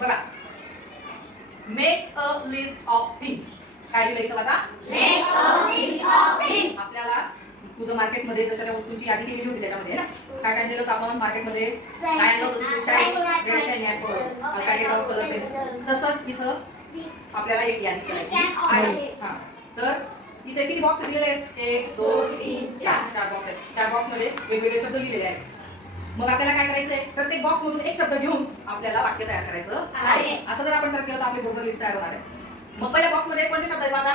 बघा, make a list of things. काय लिहिलं इथं वाचा? Make a list of things. आपल्याला तुझं मार्केटमध्ये जशा त्या वस्तूंची यादी केलेली होती त्याच्यामध्ये ना, काय काय दिलं होतं आपण मार्केटमध्ये? काय आणलं होतं? Shine Apple, packet of colour pencil. तसंच इथं आपल्याला एक यादी करायची आहे. हां, तर इथे किती बॉक्स दिलेले आहेत? 1 2 3 4 4 बॉक्स आहेत. 4 बॉक्समध्ये वेगवेगळे शब्द लिहिलेले आहेत. मग आपल्याला काय करायचंय? प्रत्येक बॉक्स मधून एक शब्द घेऊन आपल्याला वाक्य तयार करायचं आहे. असं जर आपण केलं तर आपली बरोबर लिस्ट तयार होणार आहे. मग पहिल्या बॉक्स मध्ये कोणते शब्द आहेत वाचा?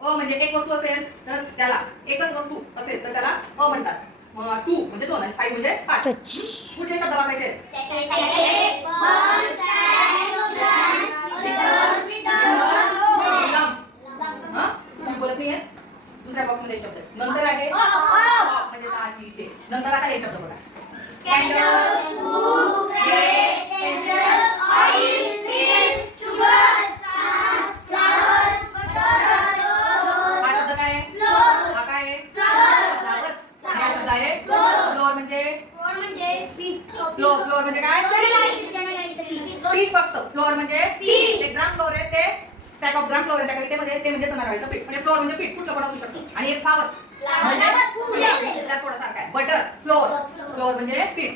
अ म्हणजे एक वस्तू असेल तर त्याला, एकच वस्तू असेल तर त्याला अ म्हणतात. मग 2 म्हणजे 2 आणि 5 म्हणजे 5. पुढचे शब्द वाचायचे? बोलत नाहीये. दुसऱ्या बॉक्स मध्ये शब्द नंतर आहे म्हणजे साहजिकचे. नंतर आता हे शब्द बघा. Candle, book, pencil, oil, milk, sugar, flowers, हा शब्द काय आहे? हा काय आहे? फ्लावर्स. हा शब्द आहे फ्लोर म्हणजे फ्लोर म्हणजे काय? पीठ. फक्त फ्लोर म्हणजे ते ग्राउंड फ्लोर आहे, ते सॅक ऑफ ग्राउंड फ्लोर आहे त्या कवितेमध्ये, ते म्हणजे चणारवाळीचं पीठ. म्हणजे फ्लोर म्हणजे पीठ कुठलं पण असू शकतं. आणि एक फ्लावर्स म्हणजे त्यात थोडा सारखा आहे. Butter, floor. फ्लोर म्हणजे पीठ.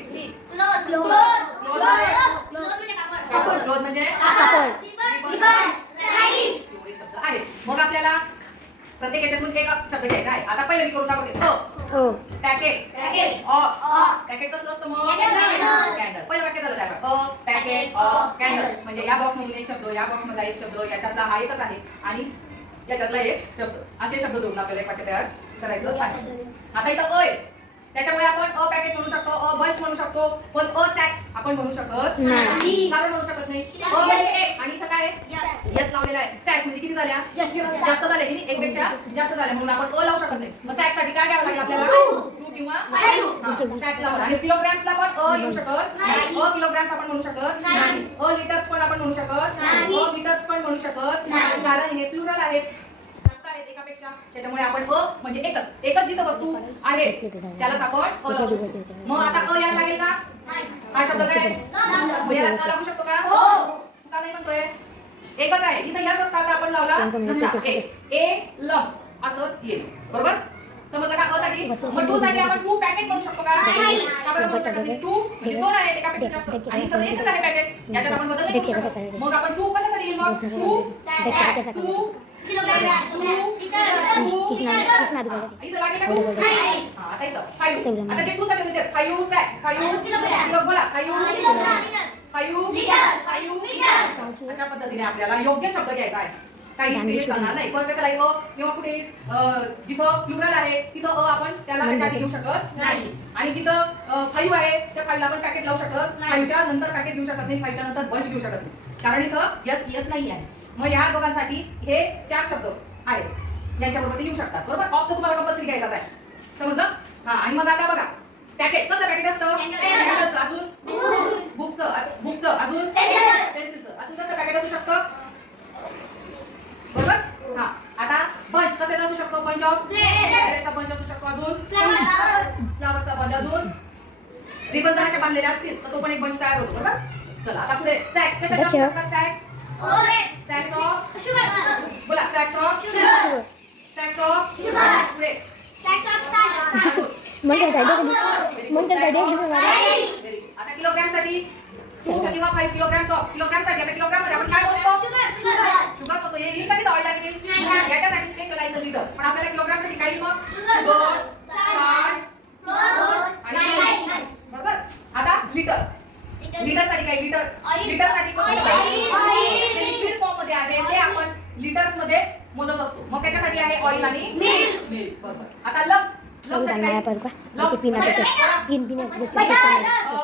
फ्लोर म्हणजे कापड. फ्लोर म्हणजे एवढे शब्द आहेत. मग आपल्याला प्रत्येक याच्यातून एक शब्द घ्यायचा आहे. आता पहिले मी करून दाखवते. पॅकेट. पॅकेट कसलं असतं मग? कॅन्डल. पहिलं वाक्य झालं त्यावर. Packet of candle. म्हणजे या बॉक्स मधून एक शब्द, या बॉक्स मधला एक शब्द, याच्यातला हा एकच आहे आणि याच्यातला एक शब्द, असे शब्द जोडून आपल्याला एक वाक्य तयार करायचं आहे. आता इथं अ त्याच्यामुळे आपण अ पॅकेट म्हणू शकतो, अ बंच म्हणू शकतो, पण अ सॅक्स आपण म्हणू शकत नाही. कारण म्हणू शकत नाही. अ म्हणजे आणि इथं काय यस लावलेला आहे. सॅक्स म्हणजे किती झाल्या? जास्त झाले की नाही? एक पेक्षा जास्त झाले म्हणून आपण अ लावू शकत नाही. मग सॅक्स साठी काय घ्यावं लागेल आपल्याला? 2 किंवा 5 सॅक्स लावून. आणि किलोग्रॅम्सला पण अ येऊ शकत नाही. अ किलोग्रॅम्स आपण म्हणू शकत नाही. अ लिटर्स पण आपण म्हणू शकत नाही. अ मीटर्स पण म्हणू शकत नाही. कारण हे प्लुरल आहेत, जास्त आहेत एकापेक्षा. त्याच्यामुळे आपण अ म्हणजे एकच जिथं वस्तू आहे त्यालाच आपण अ लावू शकतो. मग आता अ यायला लागेल का? हा शब्द काय? याला अ लागू शकतो का? तू का नाही म्हणतोय? एकच आहे. इथं यस असता तर आपण लावला नसता. ए लम असं येईल. बरोबर? समजलं का? अ साठी. मग 2 साठी आपण 2 पॅकेट म्हणू शकतो का? का बरं म्हणू शकत नाही? 2 म्हणजे 2 आहे एकापेक्षा जास्त. आणि इथं एकच आहे पॅकेट. याच्यात आपण बदल नाही करू शकत. मग आपण 2 कशासाठी येईल मग? 2 सॅक्स, 2 किलोग्रॅम, 2 लिटर्स, इथं लागेल का 2? हां, आता इथं 5. आता ते 2 साठी होते 5 सॅक्स, 5 किलो. बोला 5 लिटर्स, 5 मीटर्स. अशा पद्धतीने आपल्याला योग्य शब्द घ्यायचा आहे. काही इथे करणार नाही. पण कशाला अ किंवा कुठे जिथं प्लुरल आहे तिथं अ आपण त्याला त्याच्या आधी घेऊ शकत नाही. आणि जिथं 5 आहे त्या 5 ला आपण पॅकेट लावू शकत नाही. 5 च्या नंतर पॅकेट घेऊ शकत नाही. 5 च्या नंतर बंच घेऊ शकत नाही. कारण इथं यस नाही आहे. मग ह्या दोघांसाठी हे 4 शब्द आहेत. यांच्याबरोबर ते येऊ शकतात. बरोबर? ऑफ तर तुम्हाला कंपल्सरी घ्यायचाच आहे. समजलं? हां. आणि मग आता बघा, पॅकेट कसं पॅकेट असतं? कॅन्डलचं, अजून बुक्सचं, अजून पेन्सिलचं, अजून कसं पॅकेट असू शकतं? बरोबर? हां. आता बंच कसे असू शकतो? बंच ऑफ ग्रेप्सचा बंच असू शकतो. अजून फ्लावर्सचा बंच, अजून रिबन जर अशा बांधलेल्या असतील तर तो पण एक बंच तयार होतो. बरोबर? चला आता पुढे सॅक्स कशा असू शकतात? Sacks of sugar. बोला sacks of sugar. Sacks of sugar. पुढे सॅक्स ऑफ साल्ट. आता किलोग्रॅम साठी 2 किंवा 5 किलोग्रॅम्स ऑफ. किलोग्रॅम साठी आता किलोग्रॅम मध्ये आपण काय मोजतो? शुगर मोजतो. हे लिहिलं की ऑइल लागेल. याच्यासाठी स्पेशल आहे इथं लिहिलं. पण आपल्याला किलोग्रॅम साठी काय लिहिलं? शुगर, साल्ट आणि बरोबर. आता लिटर. लिटर साठी काय? लिटर साठी लिक्विड फॉर्म मध्ये आहे ते आपण लिटर्स मध्ये मोजत असतो. मग त्याच्यासाठी आहे ऑइल आणि मिल्क. बरोबर. आता लंप. लंप साठी काय?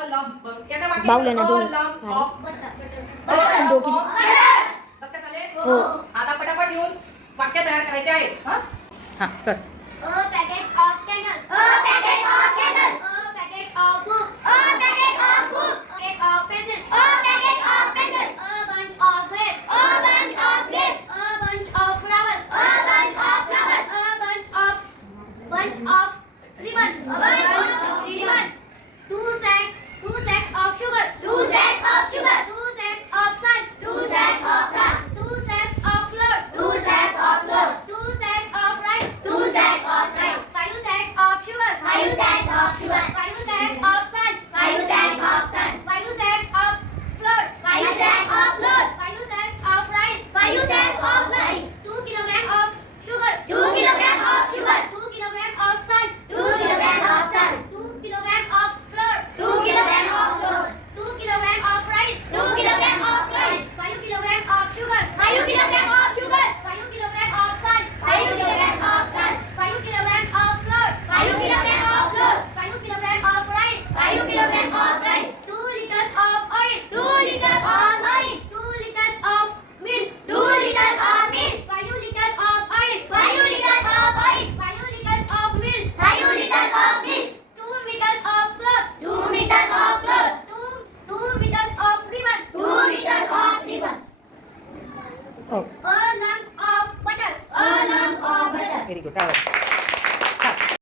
लंप याचा वाक्य लंप ऑफ लक्षात आले? आता पटापट येऊन वाक्य तयार करायचे आहे. हां कर. A packet of candles. A packet of candles. A packet of books. A packet of books. A packet of pencils. A packet of pencils. A bunch of grapes. A bunch of grapes. A bunch of flowers. A bunch of flowers. A bunch of ribbon. A bunch of ribbon. 2 sacks A lump of butter. A lump of butter. Very good.